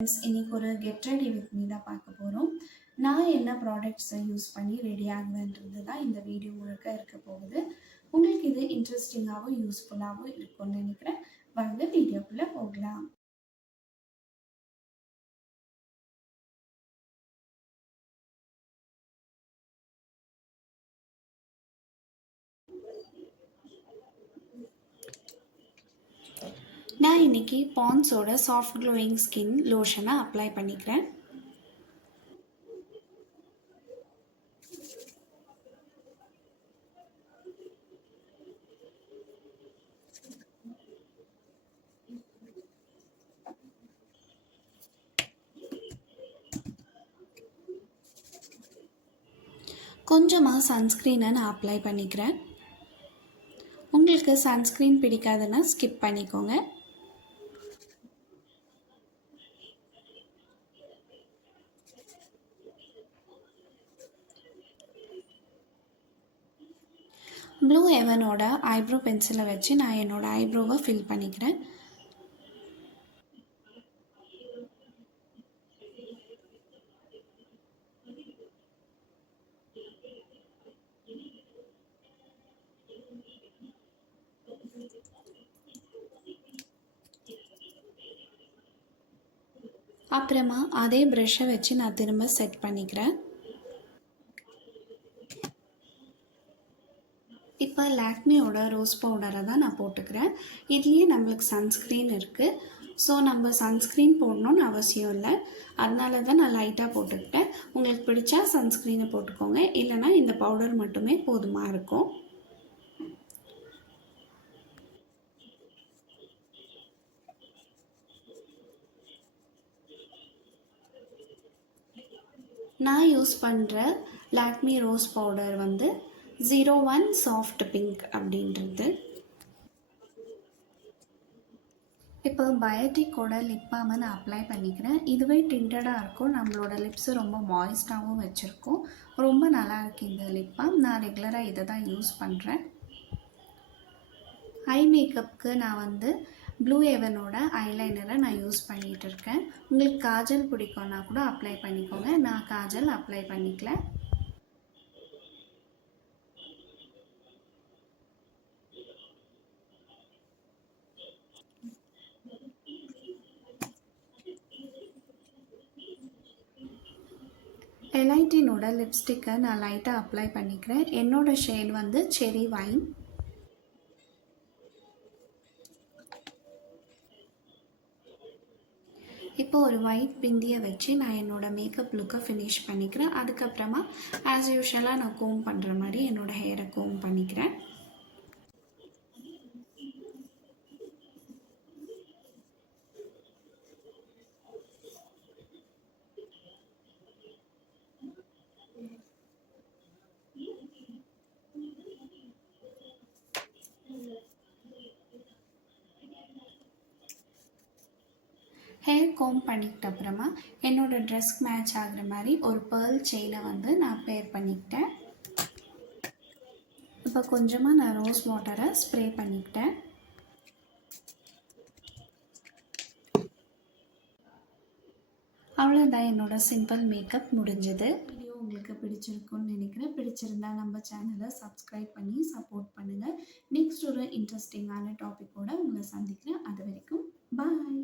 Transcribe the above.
இன்னைக்கு ஒரு get ready with me தான் பார்க்க போகிறோம். நான் என்ன ப்ராடக்ட்ஸை யூஸ் பண்ணி ரெடி ஆகுவேன்றது தான் இந்த வீடியோ முழுக்க இருக்க போகுது. உங்களுக்கு இது இன்ட்ரெஸ்டிங்காகவும் யூஸ்ஃபுல்லாகவும் இருக்கும்னு நினைக்கிறேன். வாங்க வீடியோக்குள்ளே போகலாம். நான் இன்னைக்கு பாண்ட்ஸோட சாஃப்ட் க்ளோயிங் ஸ்கின் லோஷனை அப்ளை பண்ணிக்கிறேன். கொஞ்சமாக சன்ஸ்க்ரீனை நான் அப்ளை பண்ணிக்கிறேன். உங்களுக்கு சன்ஸ்க்ரீன் பிடிக்காதுன்னா ஸ்கிப் பண்ணிக்கோங்க. ப்ளூ ஹெவனோட ஐப்ரோ பென்சிலை வச்சு நான் என்னோடய ஐப்ரோவை ஃபில் பண்ணிக்கிறேன். அப்புறமா அதே ப்ரஷ்ஷை வச்சு நான் திரும்ப செட் பண்ணிக்கிறேன். இப்போ லாக்மியோட ரோஸ் பவுடரை தான் நான் போட்டுக்கிறேன். இதுலேயே நம்மளுக்கு சன்ஸ்க்ரீன் இருக்குது. ஸோ நம்ம சன்ஸ்க்ரீன் போடணுன்னு அவசியம் இல்லை. அதனால தான் நான் லைட்டாக போட்டுக்கிட்டேன். உங்களுக்கு பிடிச்சா சன்ஸ்க்ரீனை போட்டுக்கோங்க, இல்லைனா இந்த பவுடர் மட்டுமே போதுமாக இருக்கும். நான் யூஸ் பண்ணுற லாக்மி ரோஸ் பவுடர் வந்து 01 சாஃப்ட் பிங்க் அப்படின்றது. இப்போ பயோட்டிக்கோட லிப் பாமை நான் அப்ளை பண்ணிக்கிறேன். இதுவே டிண்டடாக இருக்கும், நம்மளோட லிப்ஸு ரொம்ப மாய்ஸ்டாகவும் வச்சுருக்கோம். ரொம்ப நல்லா இருக்குது இந்த லிப் பாம். நான் ரெகுலராக இதை தான் யூஸ் பண்ணுறேன். ஐ மேக்கப்புக்கு நான் வந்து ப்ளூ ஹெவனோட ஐலைனரை நான் யூஸ் பண்ணிகிட்டு இருக்கேன். உங்களுக்கு காஜல் பிடிக்கும்னா கூட அப்ளை பண்ணிக்கோங்க. நான் காஜல் அப்ளை பண்ணிக்கல. எலைட்டினோட லிப்ஸ்டிக்கை நான் லைட்டாக அப்ளை பண்ணிக்கிறேன். என்னோடய ஷேட் வந்து செரி வைன். இப்போ ஒரு ஒயிட் பிந்தியை வச்சு நான் என்னோடய மேக்கப் லுக்கை ஃபினிஷ் பண்ணிக்கிறேன். அதுக்கப்புறமா ஆஸ் யூஷுவலாக நான் கோம் பண்ணுற மாதிரி என்னோடய ஹேரை கோம் பண்ணிக்கிறேன். ஹேர் கோம் பண்ணிக்கிட்ட அப்புறமா என்னோடய ட்ரெஸ்க்கு மேட்ச் ஆகிற மாதிரி ஒரு பேர்ல் செயினை வந்து நான் பேர் பண்ணிக்கிட்டேன். இப்போ கொஞ்சமாக நான் ரோஸ் வாட்டரை ஸ்ப்ரே பண்ணிக்கிட்டேன். அவ்வளோதான், என்னோடய சிம்பிள் மேக்கப் முடிஞ்சது. வீடியோ உங்களுக்கு பிடிச்சிருக்குன்னு நினைக்கிறேன். பிடிச்சிருந்தா நம்ம சேனலை சப்ஸ்கிரைப் பண்ணி சப்போர்ட் பண்ணுங்கள். நெக்ஸ்ட் ஒரு இன்ட்ரெஸ்டிங்கான டாப்பிக்கோடு உங்களை சந்திக்கிறேன். அது வரைக்கும் பாய்.